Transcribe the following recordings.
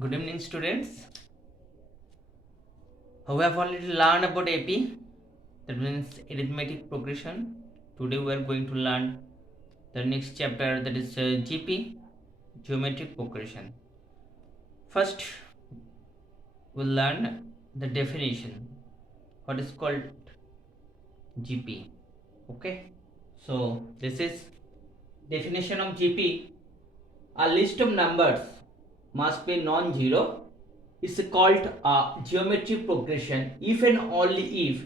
Good evening, students. We have already learned about AP, that means arithmetic progression. Today we are going to learn the next chapter, that is GP, geometric progression. First, we'll learn the definition. What is called GP? Okay. So this is definition of GP. A list of numbers must be non-zero is called a geometric progression if and only if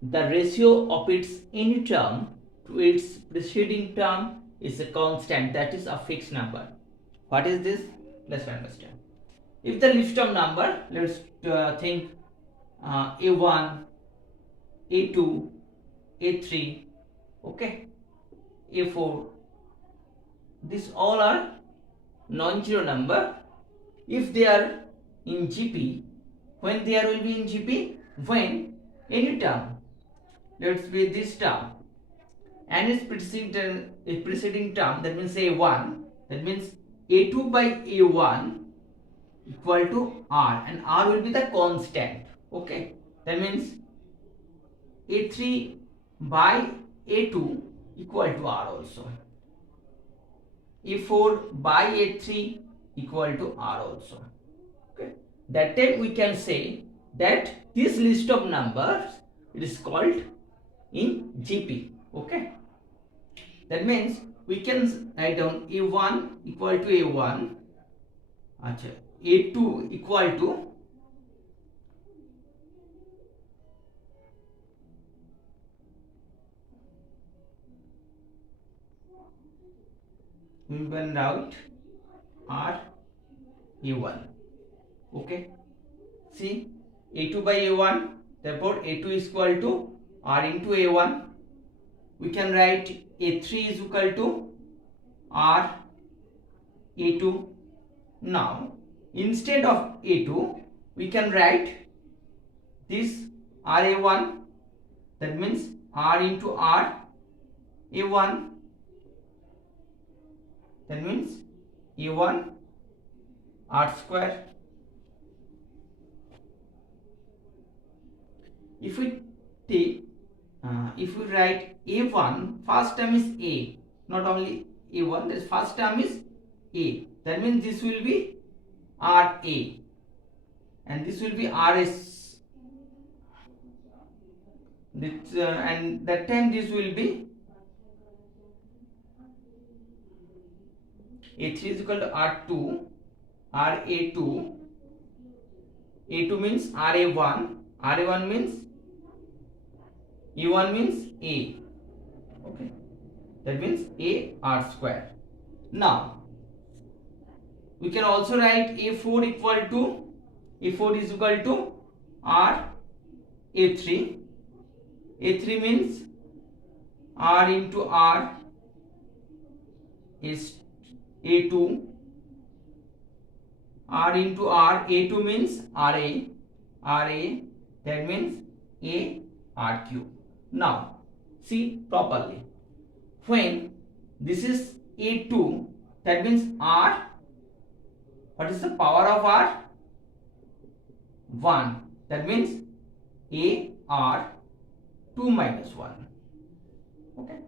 the ratio of its any term to its preceding term is a constant, that is a fixed number. What is this? Let's understand. If the list of number, let's think a1, a2, a3, okay, a4, these all are non-zero number if they are in GP. When there will be in GP? When any term, let's be this term, and its preceding term, that means A1, that means A2 by A1 equal to R, and R will be the constant. Okay, that means A3 by A2 equal to R also. A4 by A3 equal to R also. Okay, that time we can say that this list of numbers, it is called in GP. Okay, that means we can write down A1 equal to A1, A2 equal to we can write R A1. Okay, see, A2 by A1, therefore A2 is equal to R into A1. We can write A3 is equal to R A2. Now instead of A2 we can write this RA1, that means R into R A1, that means A1 R square. If we take if we write A1, first term is A, not only A1, the first term is A, that means this will be RA and this will be RS, this, and that time this will be A3 is equal to R2, RA2, A2 means RA1, RA1 means A1 means A, okay, that means A R square. Now we can also write A4 equal to, A4 is equal to R A3, A3 means R into R is A2, R into R, A2 means RA, RA, that means A R cube. Now see properly, when this is A2, that means R, what is the power of R? 1, that means A R 2 minus 1. Okay,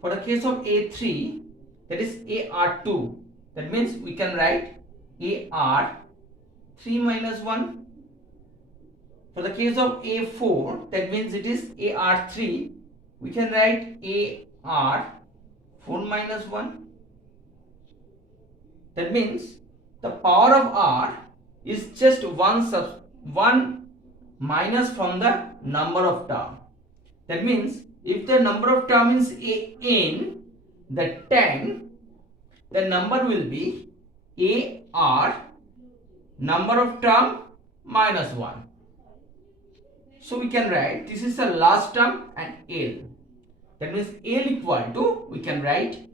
for the case of A3, that is AR2, that means we can write AR 3 minus 1. For the case of A4, that means it is AR3, we can write AR 4 minus 1. That means the power of R is just one minus from the number of term. That means if the number of term is n, the 10, the number will be AR number of term minus 1. So we can write this is the last term and L. That means L equal to, we can write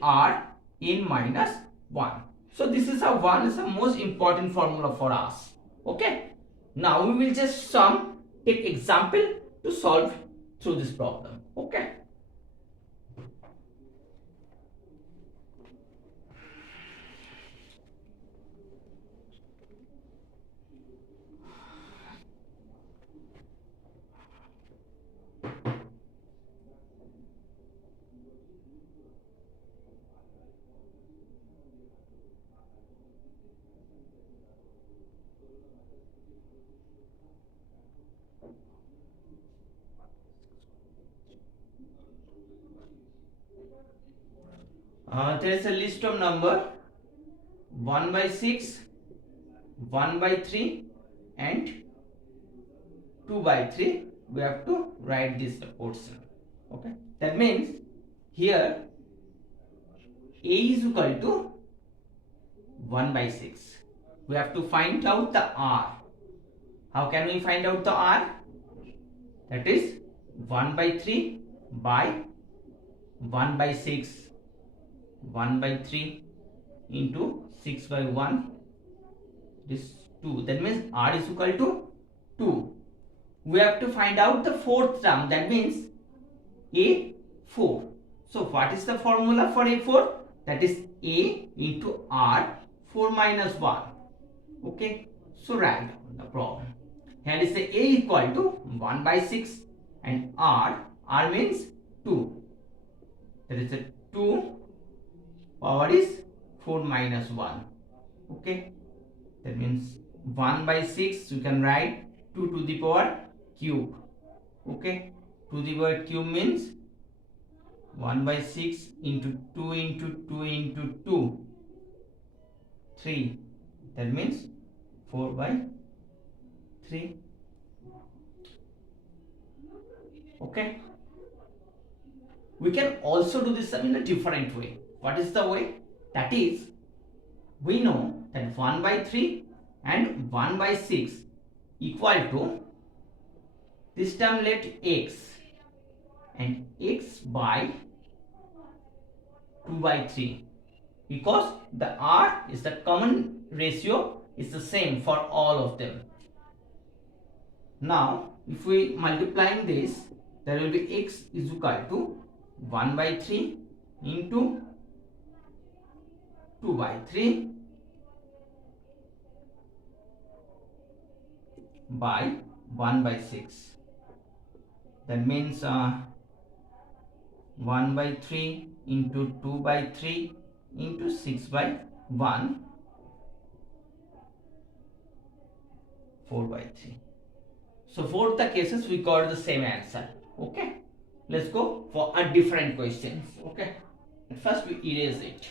AR n minus 1. So this is a 1 is the most important formula for us. Okay. Now we will just take example to solve through this problem. Okay. There is a list of number 1 by 6, 1 by 3 and 2 by 3. We have to write this portion. Okay, that means here A is equal to 1 by 6. We have to find out the R. How can we find out the R? That is 1 by 3 by 1 by 6. 1 by 3 into 6 by 1 is 2. That means R is equal to 2. We have to find out the fourth term. That means A4. So what is the formula for A4? That is A into R 4 minus 1. Okay. So write down the problem. Here is the A equal to 1 by 6 and R means 2. That is a 2 power is 4 minus 1. Okay. That means 1 by 6 you can write 2 to the power cube. Okay. 2 to the power cube means 1 by 6 into 2 into 2 into 2. 3. That means 4 by 3. Okay. We can also do this in a different way. What is the way? That is, we know that 1 by 3 and 1 by 6 equal to, this term let x and x by 2 by 3, because the R is the common ratio is the same for all of them. Now if we multiplying this, there will be x is equal to 1 by 3 into 2 by 3 by 1 by 6. That means 1 by 3 into 2 by 3 into 6 by 1, 4 by 3. So for the cases we got the same answer. Okay, let's go for a different questions. Okay, first we erase it.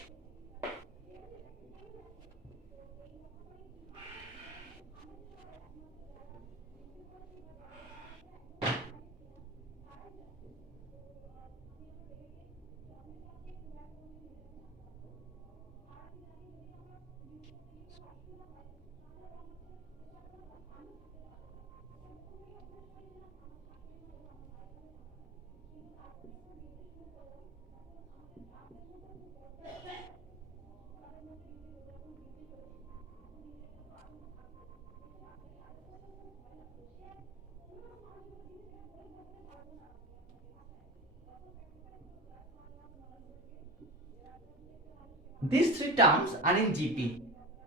These three terms are in GP.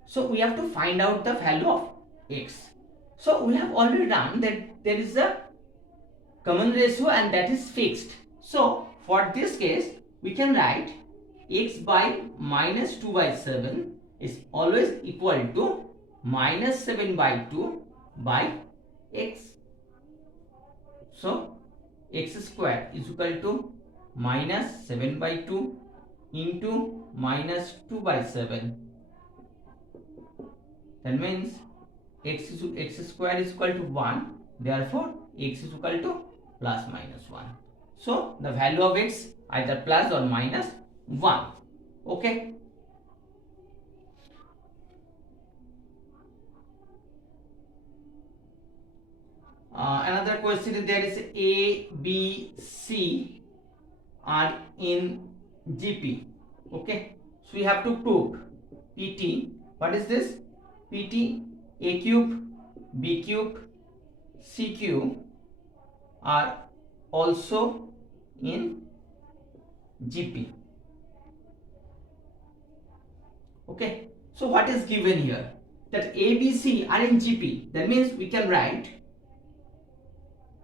So we have to find out the value of x. So we have already done that there is a common ratio and that is fixed. So for this case we can write x by minus 2 by 7 is always equal to minus 7 by 2 by x. So x square is equal to minus 7 by 2 into minus 2 by 7. That means x square is equal to 1. Therefore x is equal to plus minus 1. So the value of x either plus or minus 1. Okay. Another question, there is A, B, C are in GP. Okay, so we have to prove PT. What is this? PT, A cube, B cube, C cube are also in GP. Okay, so what is given here? That A, B, C are in GP. That means we can write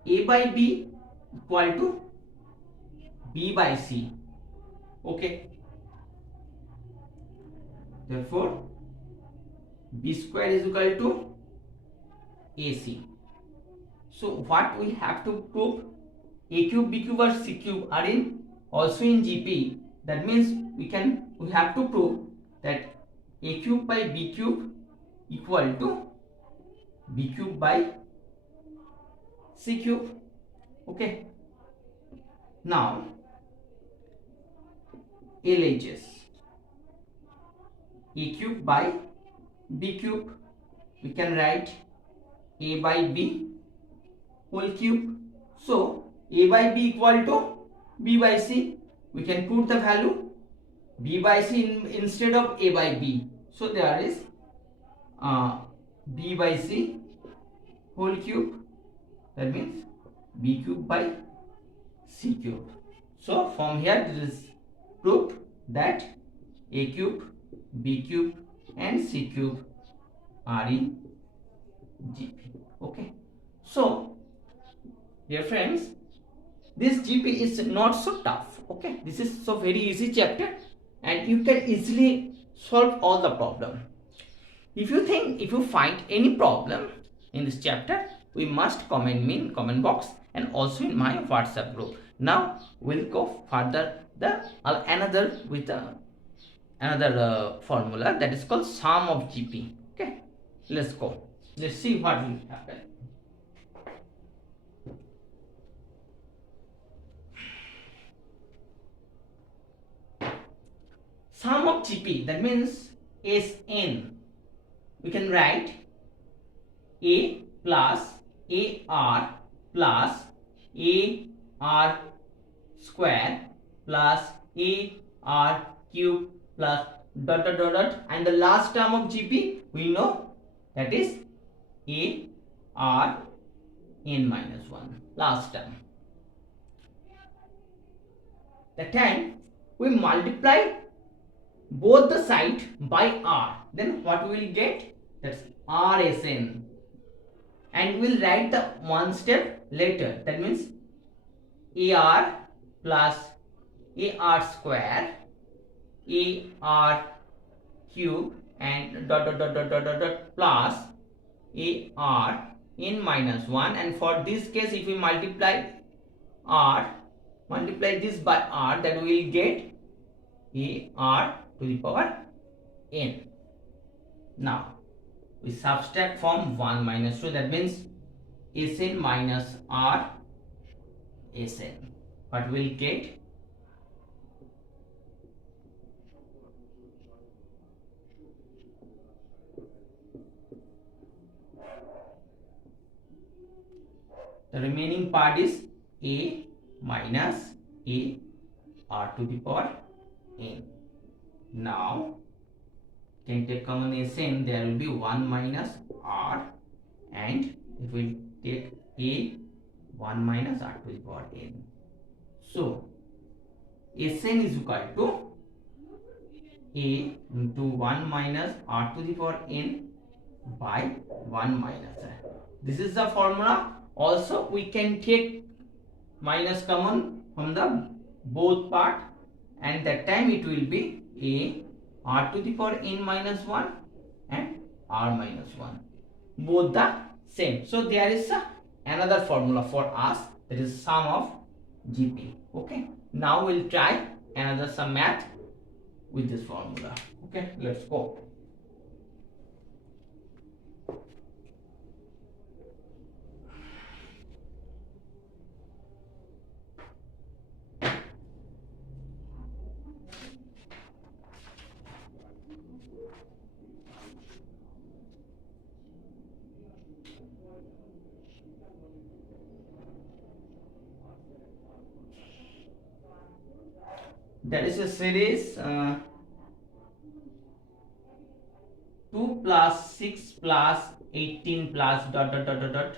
A by B equal to B by C. Okay, therefore B square is equal to AC. So what we have to prove? A cube, B cube or C cube are in also in GP. That means we have to prove that a cube by b cube equal to b cube by c cube. Okay. Now LHS, a cube by b cube, we can write a by b whole cube. So a by b equal to b by c. We can put the value b by c instead of a by b. So there is b by c whole cube. That means b cube by c cube. So from here it is proved that a cube, b cube and c cube are in GP. Okay. So dear friends, this GP is not so tough. Okay. This is so very easy chapter and you can easily solve all the problem. If you find any problem in this chapter, we must comment me in comment box and also in my WhatsApp group. Now we'll go further another formula that is called sum of GP. Okay, let's go. Let's see what will happen. Sum of GP, that means Sn. We can write A plus AR plus AR square plus AR cube plus dot dot dot dot, and the last term of GP we know that is AR n minus 1, last term. That time we multiply both the side by R, then what we will get? That's RSN, and we'll write the one step later. That means AR plus AR square AR cube and dot dot dot dot dot dot, dot plus AR n minus 1, and for this case if we multiply this by R, then we will get AR to the power n. Now we subtract from 1 minus 2, that means Sn minus R Sn. What will get? The remaining part is A minus A R to the power n. Now can take common Sn, there will be 1 minus R, and if we take A, 1 minus R to the power n. So Sn is equal to A into 1 minus R to the power n by 1 minus R. This is the formula. Also we can take minus common from the both part, and that time it will be A R to the power n minus 1 and R minus 1, both the same. So there is another formula for us, that is sum of GP. Okay, now we'll try another some math with this formula. Okay, let's go. That is a series 2 plus 6 plus 18 plus dot dot dot dot dot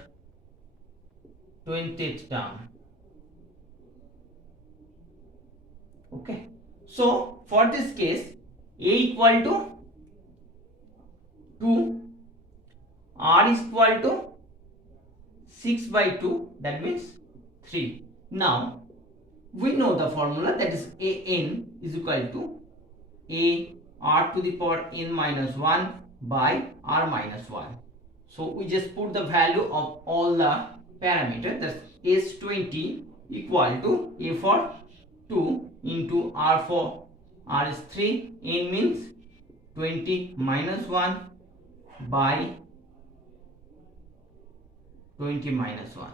20th term. Okay, so for this case A equal to 2, R is equal to 6 by 2, that means 3. Now we know the formula, that is An is equal to A R to the power n minus 1 by R minus 1. So we just put the value of all the parameters, that's S20 equal to A for 2 into R, for R is 3, n means 20 minus 1 by 20 minus 1.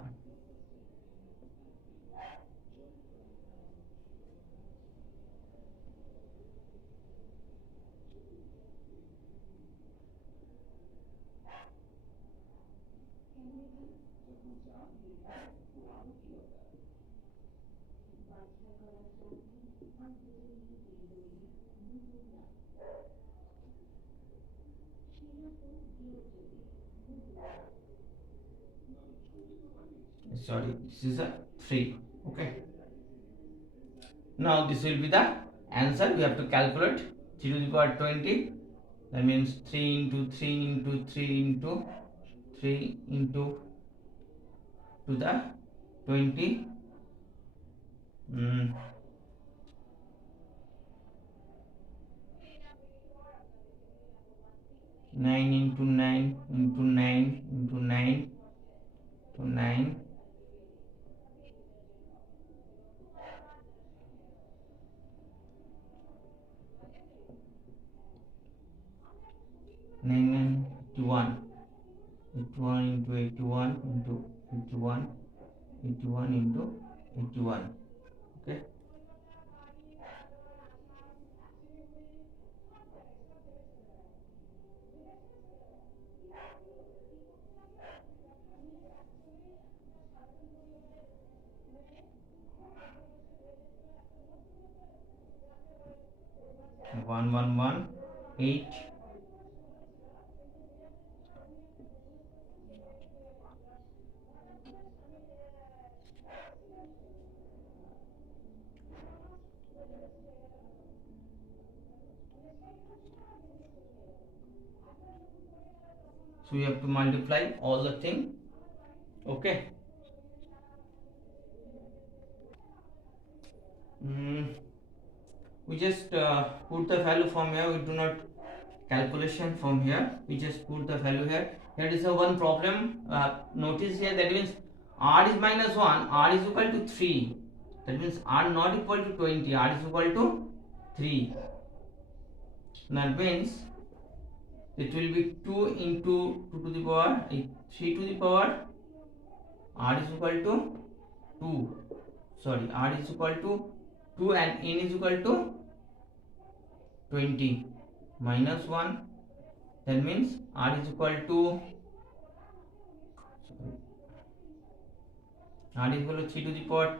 Sorry, this is a 3. Okay. Now this will be the answer. We have to calculate 3 to the power 20. That means 3 into 3 into 3 into 3 into to the 20. 9 into 9 into 9 into 9 to 9. 9 81 81 into 81 into 81 81 into 81. Okay. One 8. So you have to multiply all the thing. Okay. We just put the value from here. We do not calculation from here. We just put the value here. That is a one problem. Notice here, that means R is minus 1, R is equal to 3. That means R not equal to 20, R is equal to 3. That means it will be 2 into 2 to the power 3 to the power, R is equal to 2. Sorry, R is equal to 2 and n is equal to 20 minus 1. That means R is equal to R is equal to 3 to the power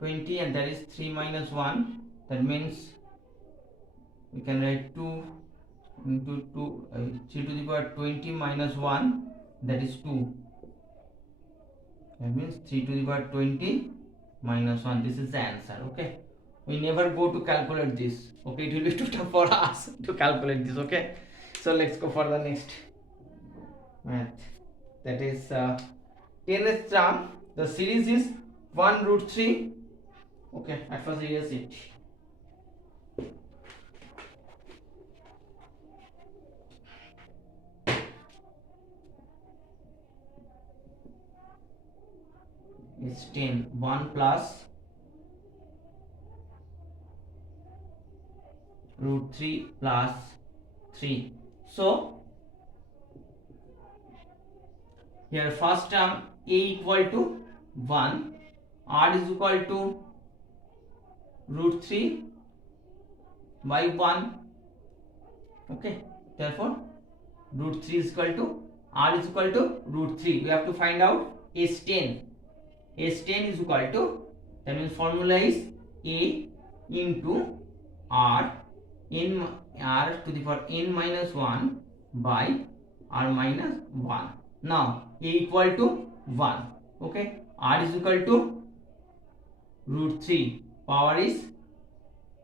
20, and that is 3 minus 1. That means we can write 2 into 3 to the power 20 minus 1, that is 2. That means 3 to the power 20 minus 1. This is the answer. Okay. We never go to calculate this. Okay, it will be too tough for us to calculate this. Okay. So let's go for the next math. That is 10th term. The series is 1 root 3. Okay, at first erase it. It's 10. 1 plus root 3 plus 3. So here first term a equal to 1, r is equal to root 3 by 1. Okay, therefore root 3 is equal to r is equal to root 3. We have to find out s10. s10 is equal to, that means formula is a into r n r to the power n minus 1 by r minus 1. Now a equal to 1. Okay, r is equal to root 3, power is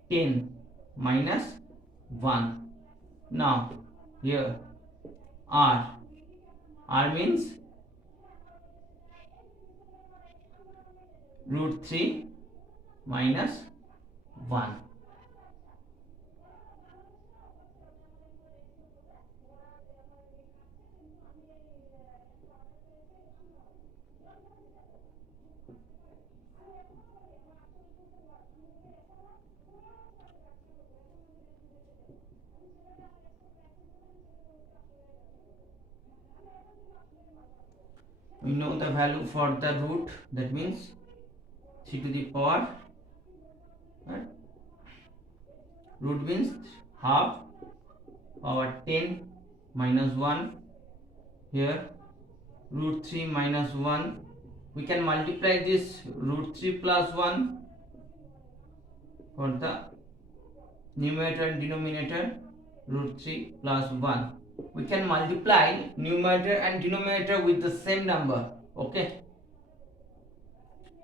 10 minus 1. Now here r means root 3 minus 1. we know the value for the root, that means 3 to the power, right? Root means half power 10 minus 1, here root 3 minus 1. We can multiply this root 3 plus 1 for the numerator and denominator, root 3 plus 1. We can multiply numerator and denominator with the same number, okay?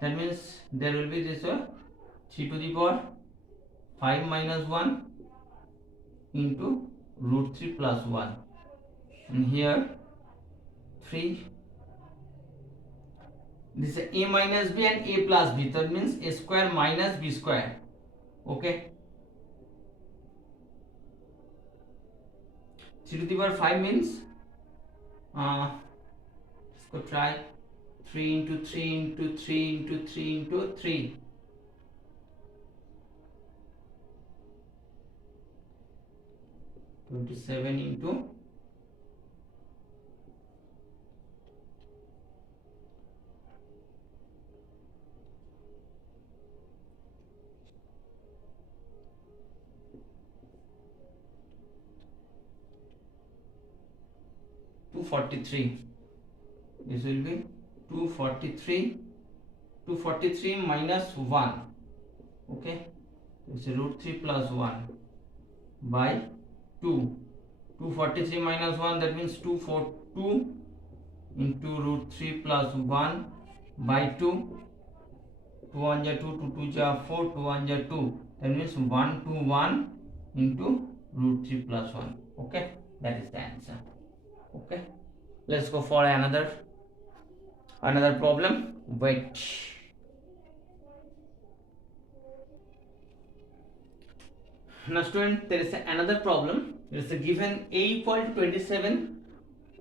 That means there will be this 3 to the power 5 minus 1 into root 3 plus 1, and here 3. This is a minus b and a plus b, that means a square minus b square, okay? 3 to the power 5 means let's go try 3 into 3 into 3 into 3 into 3. 27 into 243. This will be 243 minus 1, okay? It's root 3 plus 1 by 2. 243 minus 1, that means 242 into root 3 plus 1 by 2. 2 1 ja 2, 2 2 ja 4, 2 1 ja 2, that means 121 into root 3 plus 1, okay? That is the answer, okay? Let's go for another problem. Wait. Now student, there is another problem. There is a given a equal to 27,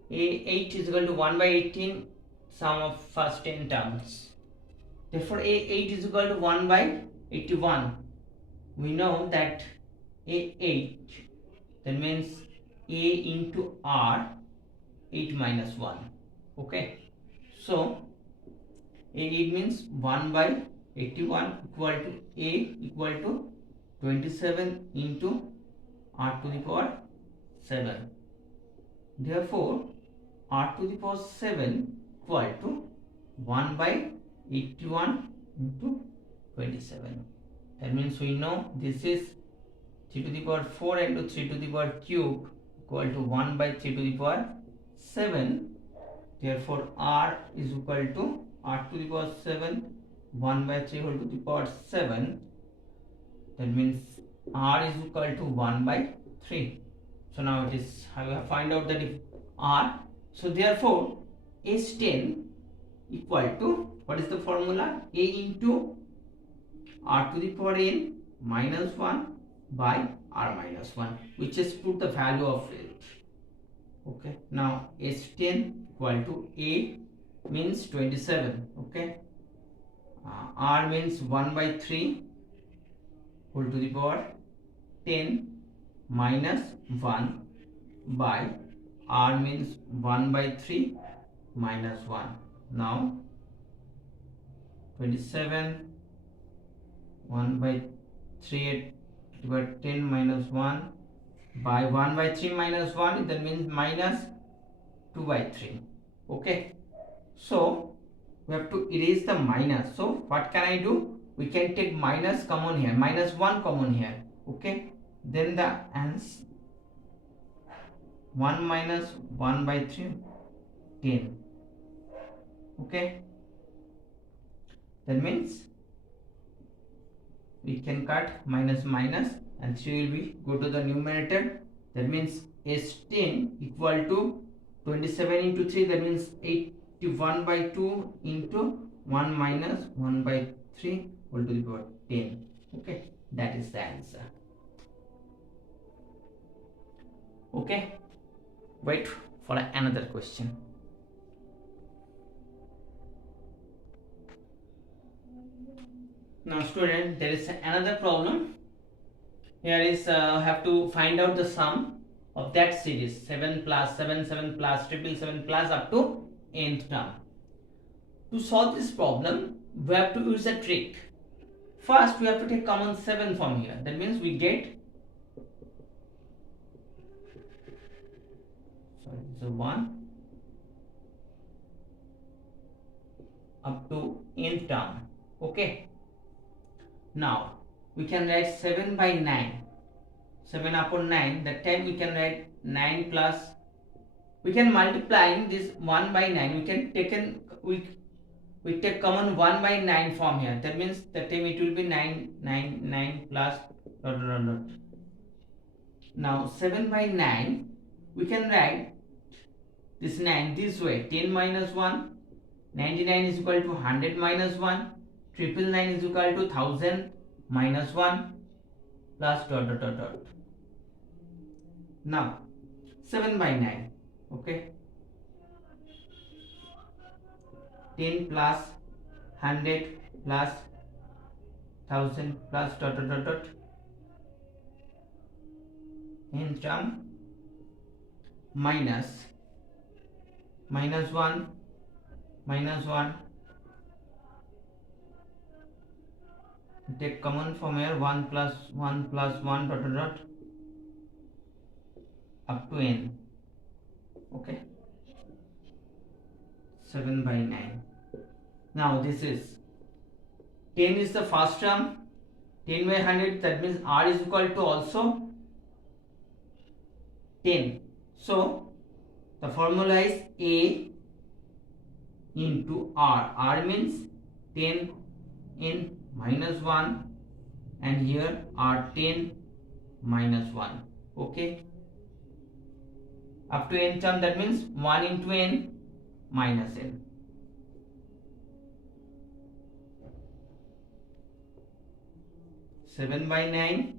a8 is equal to 1 by 18, sum of first 10 terms. Therefore a8 is equal to 1 by 81. We know that a8, that means a into r, 8 minus 1, okay? So a8 means 1 by 81 equal to a equal to 27 into r to the power 7. Therefore r to the power 7 equal to 1 by 81 into 27. That means we know this is 3 to the power 4 into 3 to the power cube equal to 1 by 3 to the power 7. Therefore r is equal to r to the power 7, 1 by 3 whole to the power 7. That means r is equal to 1 by 3. So now it is, I will find out that if r, so therefore S10 equal to, what is the formula? A into r to the power n minus 1 by r minus 1, which is put the value of it. Okay, now S10 equal to a means 27, okay? R means 1 by 3 whole to the power 10 minus 1 by r means 1 by 3 minus 1. Now 27 1 by 3 about 10 minus 1 by 1 by 3 minus 1, that means minus 2 by 3, okay? So we have to erase the minus. So what can I do? We can take minus common here, minus 1 common here, okay? Then the answer 1 minus 1 by 3, 10, okay? That means we can cut minus minus and 3 will be go to the numerator. That means S10 equal to 27 into 3, that means 81 by 2 into 1 minus 1 by 3 whole to the power 10, okay? That is the answer, okay? Wait for another question. Now student, there is another problem. Here is have to find out the sum of that series 7 plus 7 7 plus 7 7 plus up to nth term. To solve this problem, we have to use a trick. First, we have to take common 7 from here. That means we get, sorry, so 1 up to n term. Okay. Now, we can write 7 by 9. 7 upon 9. That time we can write 9 plus. We can multiply this 1 by 9. We can we take common 1 by 9 from here. That means that time it will be 9 plus dot dot dot. Now 7 by 9, we can write this 9 this way. 10 minus 1, 99 is equal to 100 minus 1, 999 is equal to 1000 minus 1 plus dot dot dot dot. Now 7 by 9, okay, 10 plus 100 plus 1000 plus dot dot dot dot in term minus 1 minus 1, take common from here 1 plus 1 plus 1 dot dot dot up to n. Okay, 7 by 9. Now this is 10 is the first term, 10 by 100, that means r is equal to also 10. So the formula is a into r. R means 10 in minus 1 and here r 10 minus 1. Okay, up to n term, that means 1 into n minus n. Seven by 9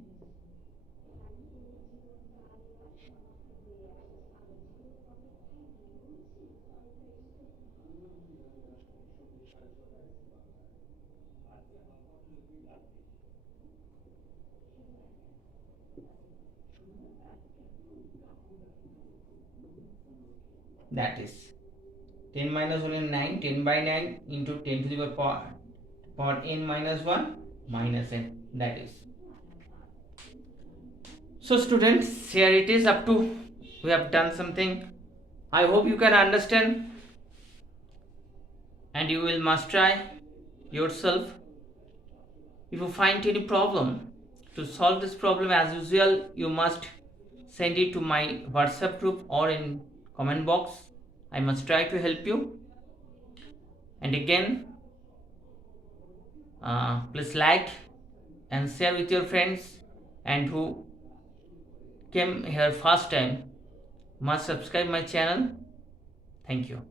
that is 10 minus 1 is 9, 10 by 9 into 10 to the power n minus 1 minus n, that is. So students, here it is, up to we have done something. I hope you can understand and you will must try yourself. If you find any problem, to solve this problem as usual, you must send it to my WhatsApp group or in comment box. I must try to help you. And again, please like and share with your friends, and who came here first time must subscribe my channel. Thank you.